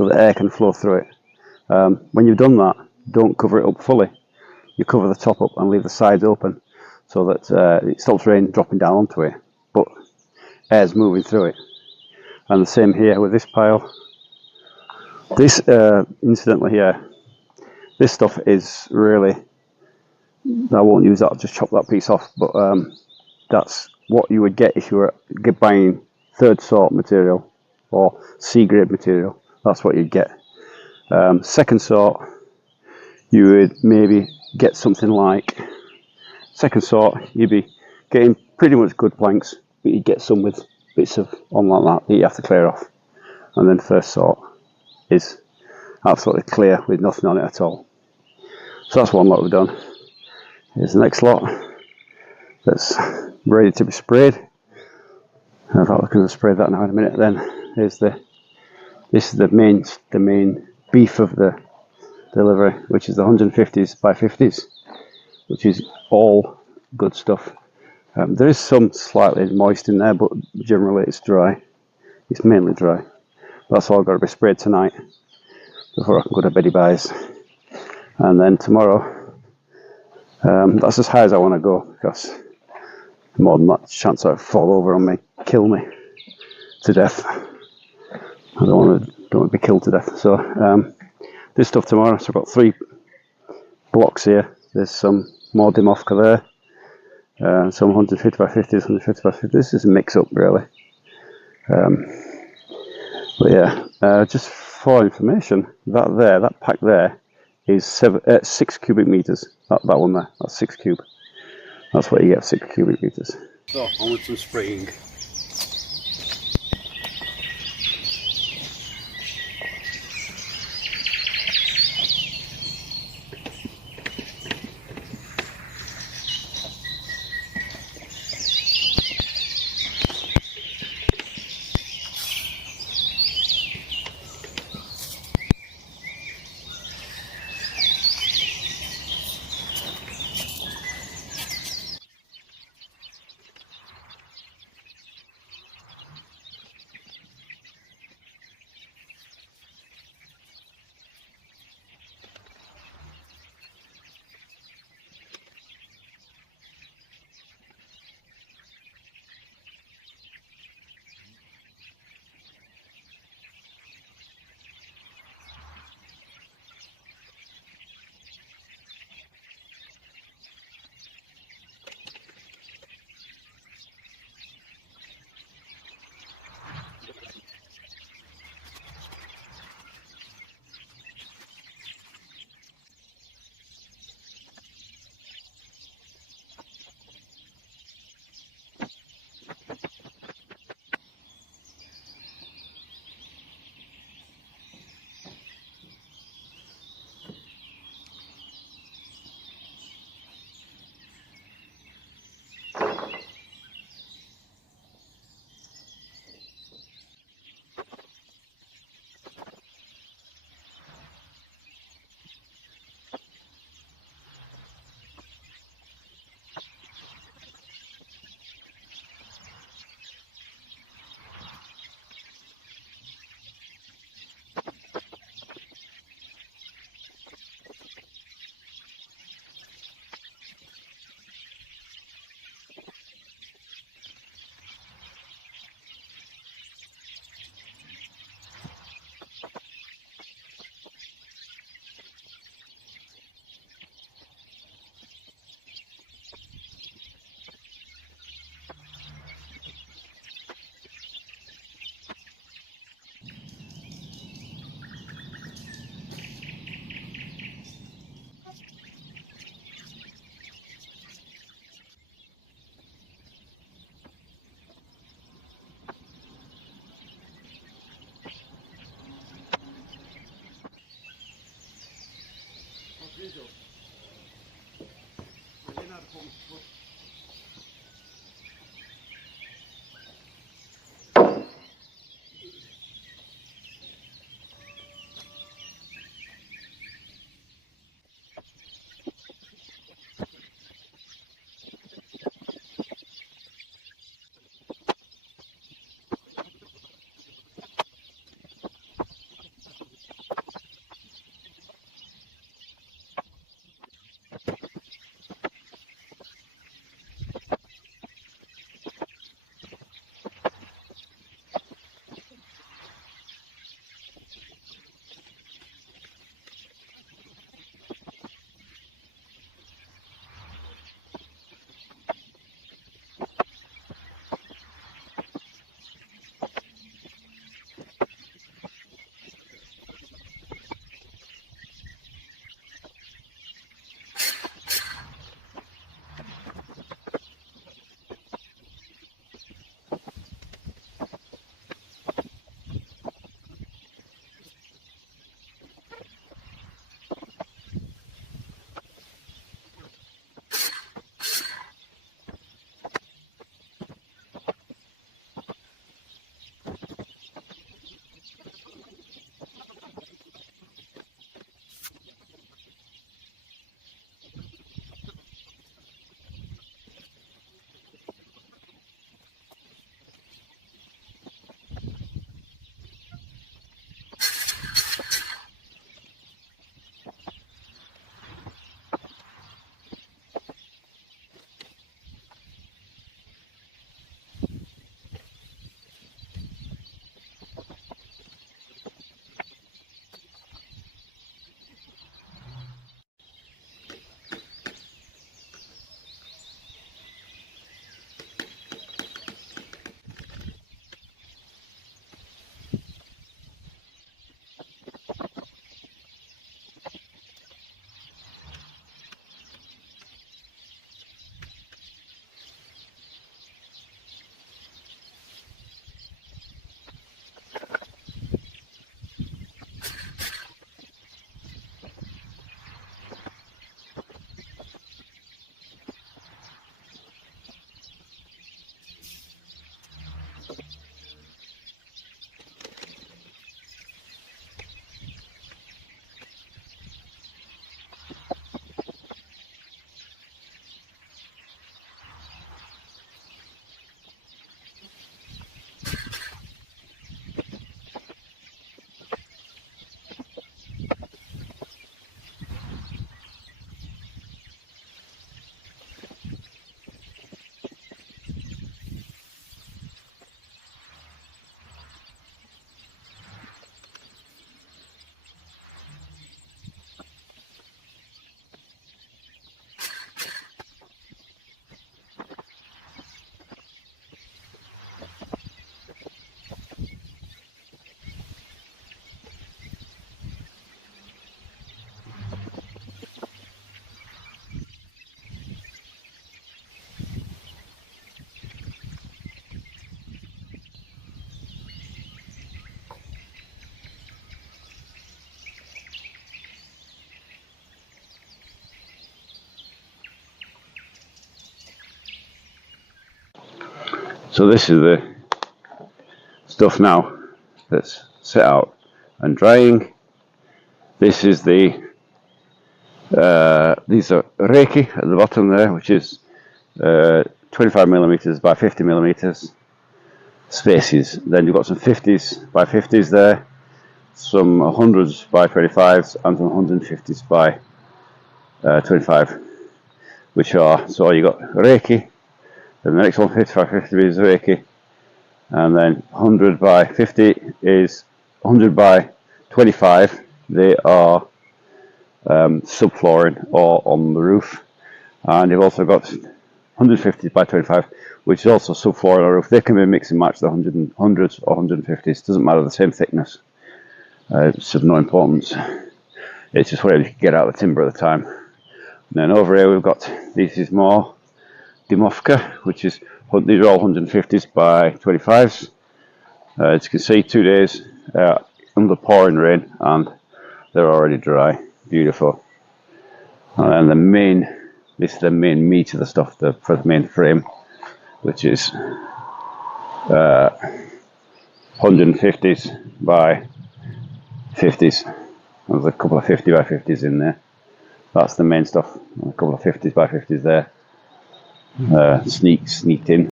so the air can flow through it. When you've done that, don't cover it up fully. You cover the top up and leave the sides open so that it stops rain dropping down onto it, but air's moving through it. And the same here with this pile. This, incidentally here, this stuff is really, I won't use that, I'll just chop that piece off, but that's what you would get if you were buying third sort material or C grade material. That's what you'd get. Second sort, you would maybe get something like, second sort, you'd be getting pretty much good planks, but you'd get some with bits of on like that you have to clear off. And then first sort is absolutely clear with nothing on it at all. So that's one lot we've done. Here's the next lot that's ready to be sprayed. In fact, we're going to spray that now in a minute. Then here's this is the main beef of the delivery, which is the 150s by 50s, which is all good stuff. There is some slightly moist in there, but generally it's dry. It's mainly dry. That's all got to be sprayed tonight before I can go to beddy buys. And then tomorrow, that's as high as I want to go, because more than that chance I'll fall over on me, kill me to death. I don't want to be killed to death. So this stuff tomorrow. So I've got 3 blocks here. There's some more Dimofka there, some 150 by 50s, 150 by 50s. This is a mix-up really. But yeah, just for information, that pack there is 6 cubic meters. That one there, that's 6 cube. That's what you get, 6 cubic meters. So on with some spraying. So this is the stuff now that's set out and drying. This is the these are reiki at the bottom there, which is 25mm by 50mm spaces. Then you've got some 50s by 50s there, some 100s by 25s, and some 150s by 25, which are, so you got reiki, then the next one 50 by 50 is reiki, and then 100 by 50 is 100 by 25. They are subflooring or on the roof, and you've also got 150 by 25, which is also subflooring on the roof. They can be mix and match, the 100s or 150s, doesn't matter, the same thickness. It's of no importance. It's just whatever you can get out of the timber at the time. And then over here we've got, this is more Dimovka, which is, these are all 150s by 25s. As you can see, 2 days under pouring rain, and they're already dry. Beautiful. And then the main, this is the main meat of the stuff for the main frame, which is 150s by 50s. There's a couple of 50 by 50s in there. That's the main stuff. A couple of 50s by 50s there. Sneaked in.